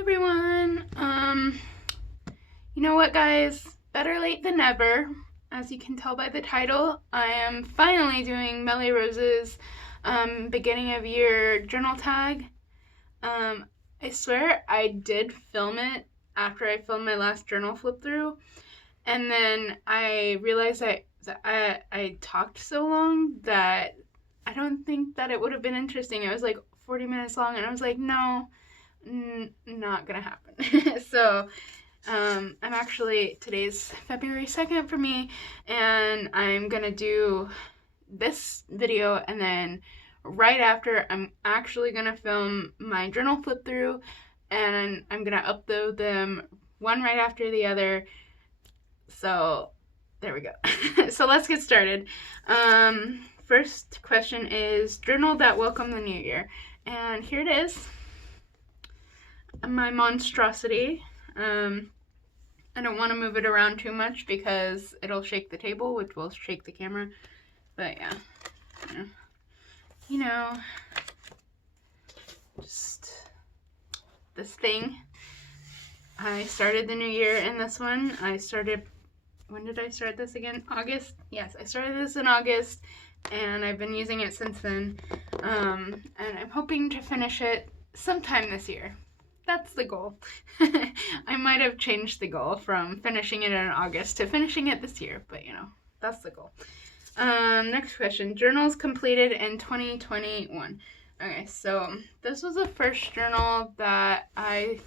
everyone. You know what, guys? Better late than never. As you can tell by the title, I am finally doing Melly Rose's beginning of year journal tag. I swear I did film it after I filmed my last journal flip through, and then I realized I talked so long that I don't think that it would have been interesting. It was like 40 minutes long, and I was like, no, not gonna happen. So today's February 2nd for me, and I'm gonna do this video, and then right after I'm actually gonna film my journal flip through, and I'm gonna upload them one right after the other. So there we go. So let's get started. First question is journal that welcomed the new year, and here it is. My monstrosity. I don't want to move it around too much because it'll shake the table, which will shake the camera. But yeah, just this thing. I started the new year in this one. When did I start this again? August? Yes, I started this in August, and I've been using it since then. And I'm hoping to finish it sometime this year. That's the goal. I might have changed the goal from finishing it in August to finishing it this year, but that's the goal. Next question. Journals completed in 2021. Okay, so this was the first journal that I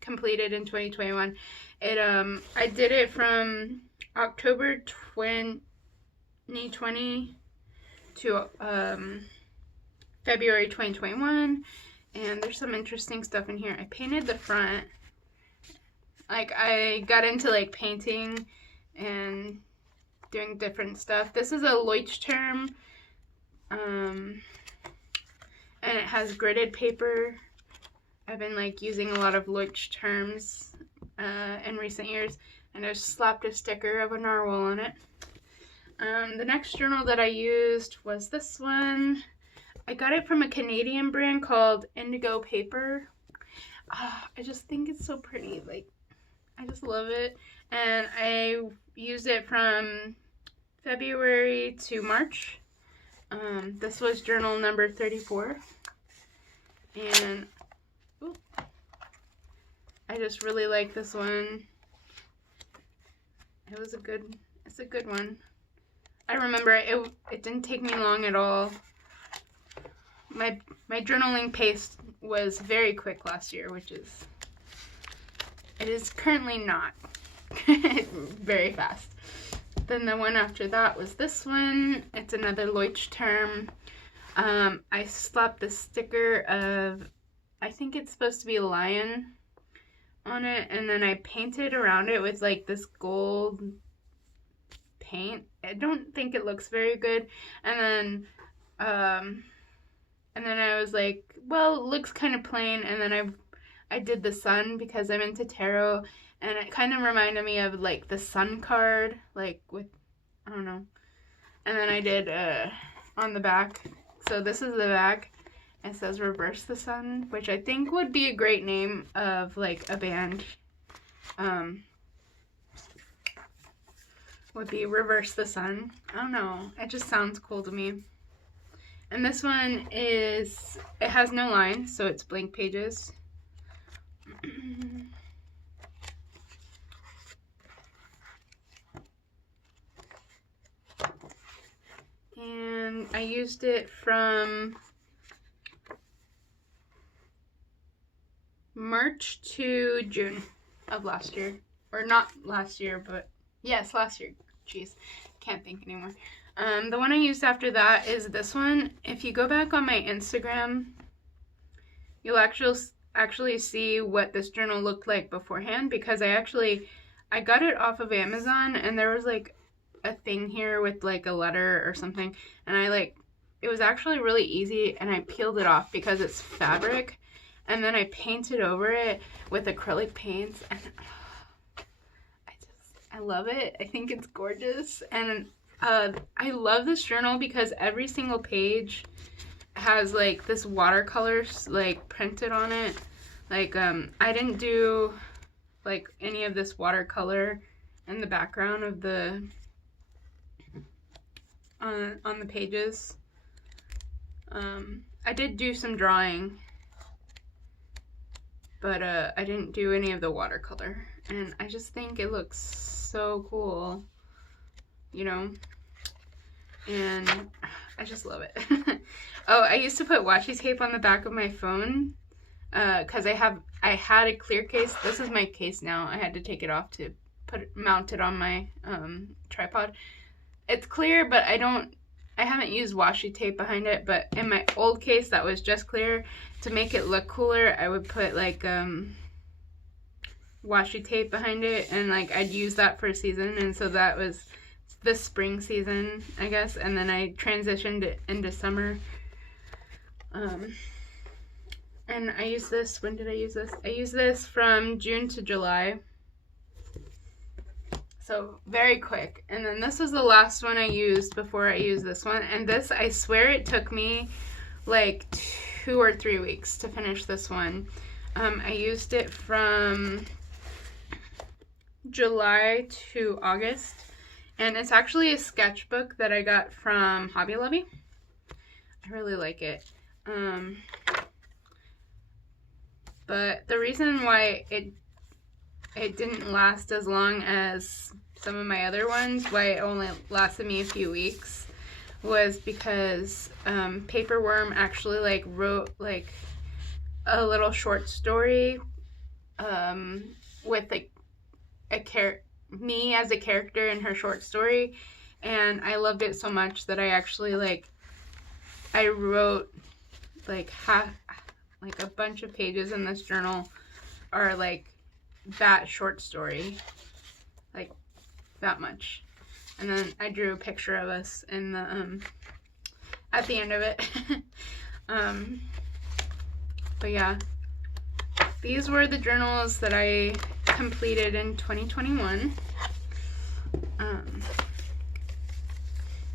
completed in 2021. I did it from October 2020 to February 2021. And there's some interesting stuff in here. I painted the front. I got into painting and doing different stuff. This is a Leuchtturm, and it has gridded paper. I've been using a lot of Leuchtturms in recent years, and I just slapped a sticker of a narwhal on it. The next journal that I used was this one. I got it from a Canadian brand called Indigo Paper. I just think it's so pretty. I just love it. And I used it from February to March. This was journal number 34. And I just really like this one. It's a good one. I remember it didn't take me long at all. My journaling pace was very quick last year, it is currently not very fast. Then the one after that was this one. It's another Leuchtturm. I slapped the sticker of, I think it's supposed to be a lion on it, and then I painted around it with this gold paint. I don't think it looks very good. And then I was like, well, it looks kind of plain. And then I did the sun because I'm into tarot, and it kind of reminded me of the sun card, with, I don't know. And then I did on the back. So this is the back. It says Reverse the Sun, which I think would be a great name of a band. Would be Reverse the Sun. I don't know. It just sounds cool to me. And this one it has no line, so it's blank pages. And I used it from March to June of last year. Or not last year, but yes, last year. Jeez, can't think anymore. The one I used after that is this one. If you go back on my Instagram, you'll actually see what this journal looked like beforehand, because I got it off of Amazon, and there was a thing here with a letter or something, and it was actually really easy, and I peeled it off because it's fabric, and then I painted over it with acrylic paints, and I love it. I think it's gorgeous, and I love this journal because every single page has this watercolor printed on it. Like, I didn't do, like, any of this watercolor in the background of the, on the pages. I did do some drawing, but I didn't do any of the watercolor. And I just think it looks so cool, you know? And I just love it. Oh, I used to put washi tape on the back of my phone because I had a clear case. This is my case now. I had to take it off to mount it on my tripod. It's clear, but I haven't used washi tape behind it. But in my old case that was just clear, to make it look cooler, I would put like washi tape behind it, and like I'd use that for a season. And so that was the spring season, I guess, and then I transitioned it into summer. And I used this, when did I use this? I used this from June to July. So very quick. And then this was the last one I used before I used this one. And this, I swear it took me like 2 or 3 weeks to finish this one. I used it from July to August. And it's actually a sketchbook that I got from Hobby Lobby. I really like it. But the reason why it didn't last as long as some of my other ones, why it only lasted me a few weeks, was because Paperworm actually like wrote like a little short story with like me as a character in her short story, and I loved it so much that I actually I wrote like a bunch of pages in this journal are like that short story, like that much. And then I drew a picture of us in the at the end of it. But yeah, these were the journals that I completed in 2021.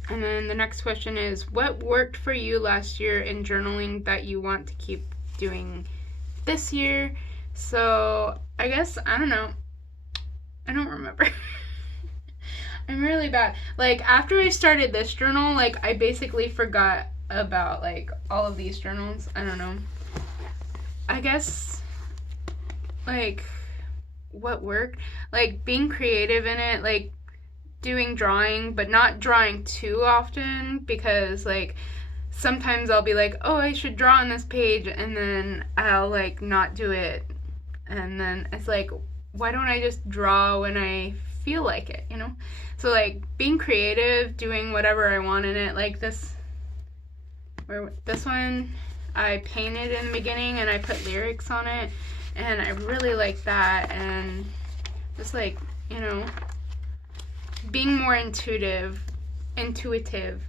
And then the next question is, what worked for you last year in journaling that you want to keep doing this year? So I guess, I don't know. I don't remember. I'm really bad. Like, after I started this journal, like, I basically forgot about, like, all of these journals. I don't know. I guess, like, what worked? Like, being creative in it, like, doing drawing, but not drawing too often, because, like, sometimes I'll be like, oh, I should draw on this page, and then I'll, like, not do it. And then it's like, why don't I just draw when I feel like it, you know? So, like, being creative, doing whatever I want in it, like this one, I painted in the beginning, and I put lyrics on it, and I really like that, and just, like, you know, being more intuitive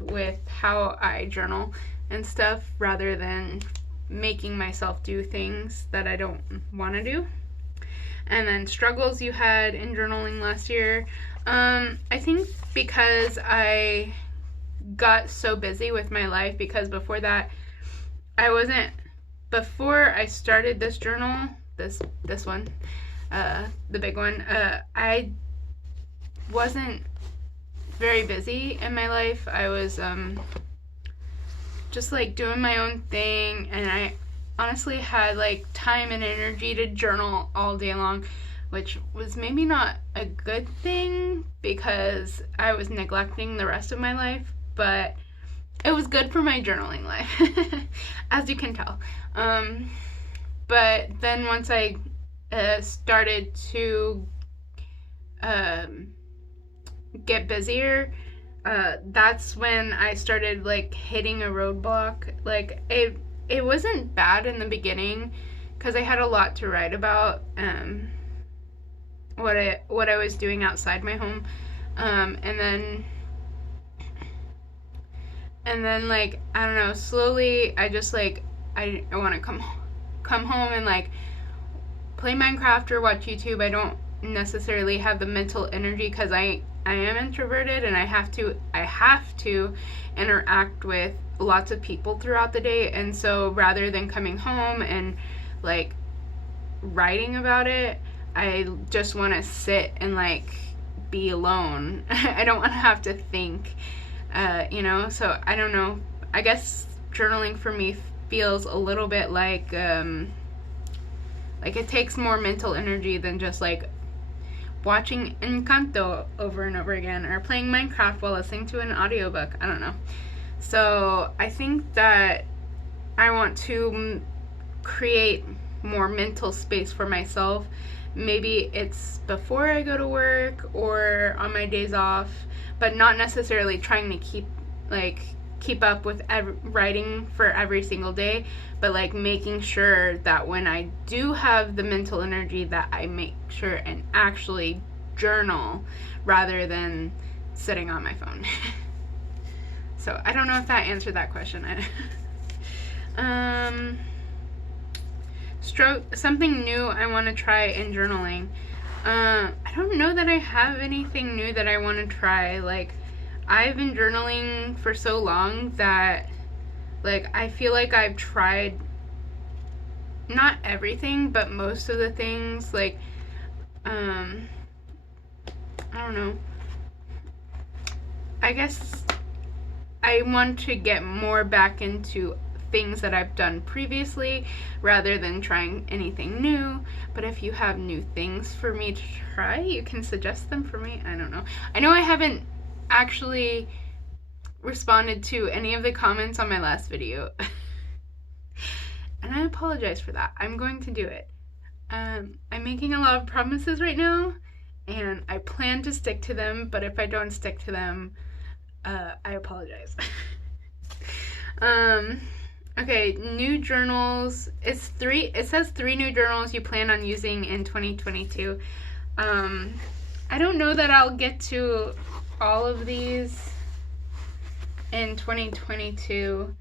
with how I journal and stuff, rather than making myself do things that I don't want to do. And then struggles you had in journaling last year. I think because I got so busy with my life, because before that before I started this journal, this one, the big one, I wasn't very busy in my life. I was just like doing my own thing, and I honestly had like time and energy to journal all day long, which was maybe not a good thing because I was neglecting the rest of my life, but it was good for my journaling life, as you can tell. But then once I started to get busier, that's when I started like hitting a roadblock. Like it wasn't bad in the beginning because I had a lot to write about, what I was doing outside my home, and then like, I don't know, slowly I just like I want to come home and like play Minecraft or watch YouTube. I don't necessarily have the mental energy because I am introverted, and I have to interact with lots of people throughout the day. And so rather than coming home and like writing about it, I just want to sit and like be alone. I don't want to have to think, so I don't know. I guess journaling for me feels a little bit like it takes more mental energy than just like watching Encanto over and over again or playing Minecraft while listening to an audiobook. I don't know. So I think that I want to create more mental space for myself. Maybe it's before I go to work or on my days off, but not necessarily trying to keep up with writing for every single day, but like making sure that when I do have the mental energy that I make sure and actually journal rather than sitting on my phone. So I don't know if that answered that question. Something new I want to try in journaling. I don't know that I have anything new that I want to try. Like, I've been journaling for so long that, like, I feel like I've tried not everything, but most of the things. Like, I don't know. I guess I want to get more back into things that I've done previously rather than trying anything new. But if you have new things for me to try, you can suggest them for me. I don't know. I know I haven't actually responded to any of the comments on my last video. And I apologize for that. I'm going to do it. I'm making a lot of promises right now, and I plan to stick to them, but if I don't stick to them, I apologize. Okay, new journals. It says 3 new journals you plan on using in 2022. I don't know that I'll get to all of these in 2022.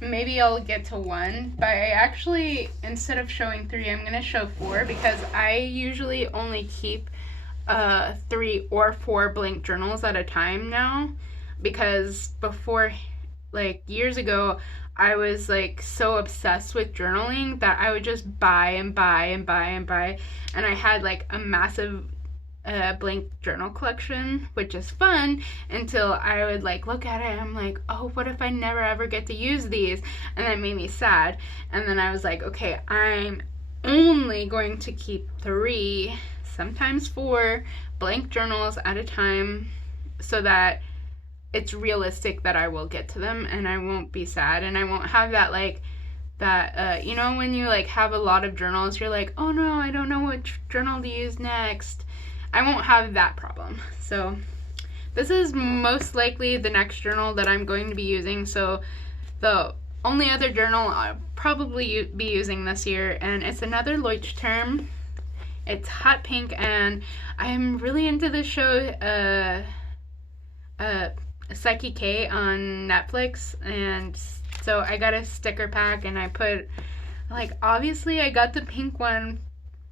Maybe I'll get to 1, but I actually, instead of showing 3, I'm going to show 4 because I usually only keep 3 or 4 blank journals at a time now, because before, like, years ago, I was like so obsessed with journaling that I would just buy and buy and buy and buy, and I had like a massive blank journal collection, which is fun until I would like look at it and I'm like, oh, what if I never ever get to use these? And that made me sad. And then I was like, okay, I'm only going to keep 3, sometimes 4 blank journals at a time, so that it's realistic that I will get to them and I won't be sad, and I won't have that like that when you like have a lot of journals, you're like, oh no, I don't know which journal to use next. I won't have that problem. So this is most likely the next journal that I'm going to be using. So the only other journal I'll probably be using this year, and it's another Leuchtturm. It's hot pink, and I am really into the show Psyche K on Netflix, and so I got a sticker pack, and I put, like, obviously I got the pink one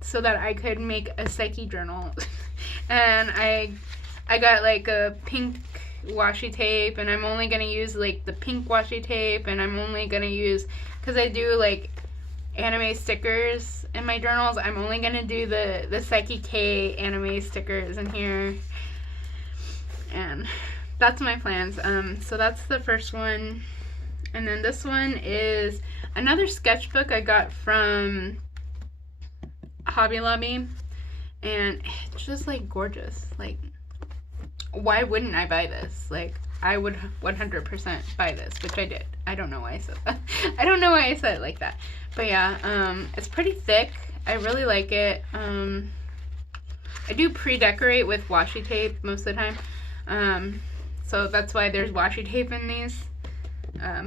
so that I could make a Psyche journal. And I got like a pink washi tape, and I'm only gonna use like the pink washi tape, and I'm only gonna use, because I do like anime stickers in my journals, I'm only gonna do the Psyche K anime stickers in here, and that's my plans. So that's the first one. And then this one is another sketchbook I got from Hobby Lobby, and it's just like gorgeous. Like, why wouldn't I buy this? Like, I would 100% buy this, which I did. I don't know why I said that. I don't know why I said it like that. But yeah, it's pretty thick. I really like it. I do pre-decorate with washi tape most of the time. So that's why there's washi tape in these.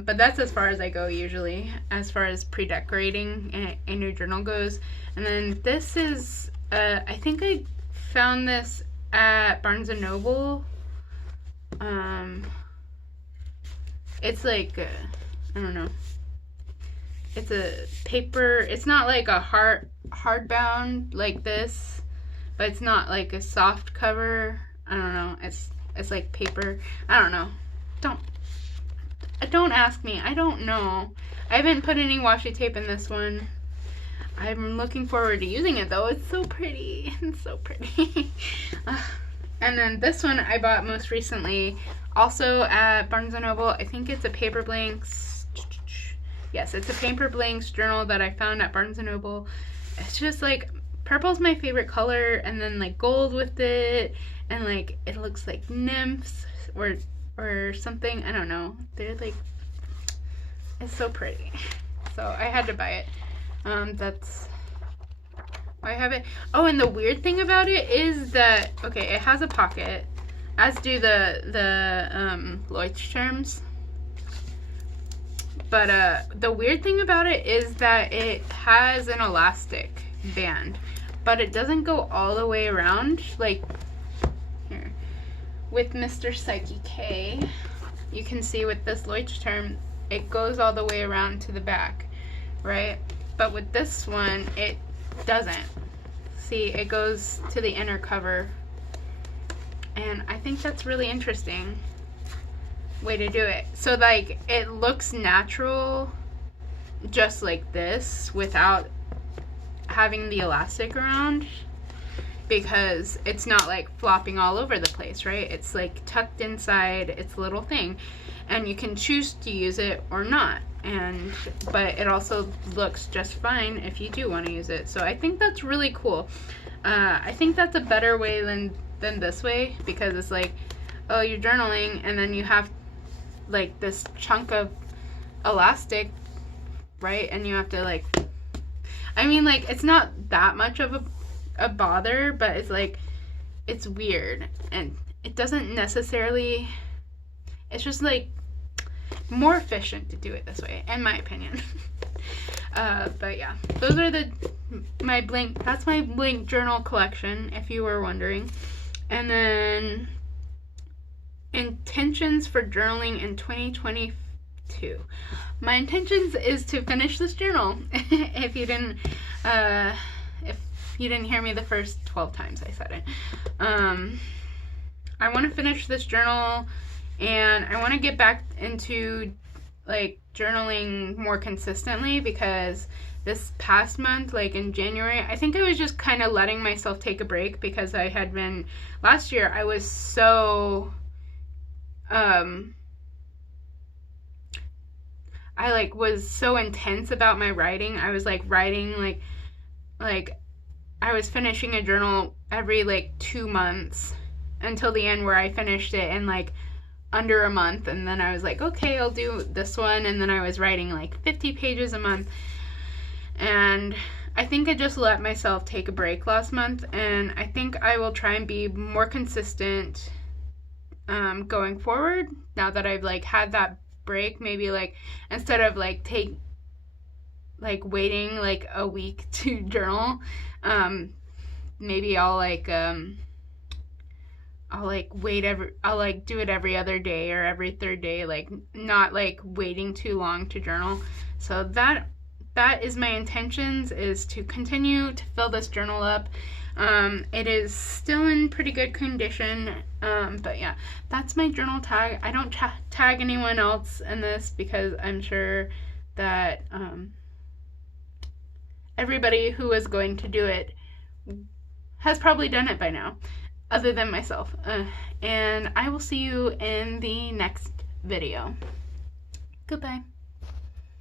But that's as far as I go usually, as far as pre-decorating a new journal goes. And then this is, I think I found this at Barnes & Noble. It's like, I don't know. It's a paper, it's not like a hardbound like this, but it's not like a soft cover. I don't know. It's like paper. I don't know. Don't ask me. I don't know. I haven't put any washi tape in this one. I'm looking forward to using it though. It's so pretty. It's so pretty. And then this one I bought most recently, also at Barnes & Noble. I think it's a Paper Blanks. Yes, it's a Paper Blanks journal that I found at Barnes & Noble. It's just like, purple's my favorite color, and then like gold with it, and like it looks like nymphs or something. I don't know. They're like, it's so pretty. So I had to buy it. That's why I have it. Oh, and the weird thing about it is that, okay, it has a pocket, as do the Leuchtturms. But the weird thing about it is that it has an elastic band, but it doesn't go all the way around. Like here, with Mr. Psyche K, you can see with this Leuchtturm, it goes all the way around to the back, right? But with this one, it doesn't. See, it goes to the inner cover, and I think that's really interesting way to do it. So like it looks natural just like this without having the elastic around, because it's not like flopping all over the place, right? It's like tucked inside its little thing, and you can choose to use it or not. But it also looks just fine if you do want to use it. So I think that's really cool. I think that's a better way than this way, because it's like, oh, you're journaling and then you have like this chunk of elastic, right? And you have to like, I mean, like, it's not that much of a bother, but it's like, it's weird, and it doesn't necessarily, it's just like more efficient to do it this way, in my opinion. But yeah, those are that's my blank journal collection, if you were wondering. And then intentions for journaling in 2022. My intentions is to finish this journal. If you didn't hear me the first 12 times I said it. I want to finish this journal, and I want to get back into like journaling more consistently, because this past month, like in January, I think I was just kind of letting myself take a break, because I had been, last year I was so I like was so intense about my writing. I was like writing like I was finishing a journal every like 2 months until the end, where I finished it in like under a month, and then I was like, okay, I'll do this one, and then I was writing like 50 pages a month. And I think I just let myself take a break last month, and I think I will try and be more consistent going forward, now that I've like had that break. Maybe like instead of like waiting like a week to journal, maybe I'll do it every other day or every third day, like not like waiting too long to journal. So that is my intentions, is to continue to fill this journal up. It is still in pretty good condition, but yeah, that's my journal tag. I don't tag anyone else in this, because I'm sure that everybody who is going to do it has probably done it by now, other than myself. And I will see you in the next video. Goodbye.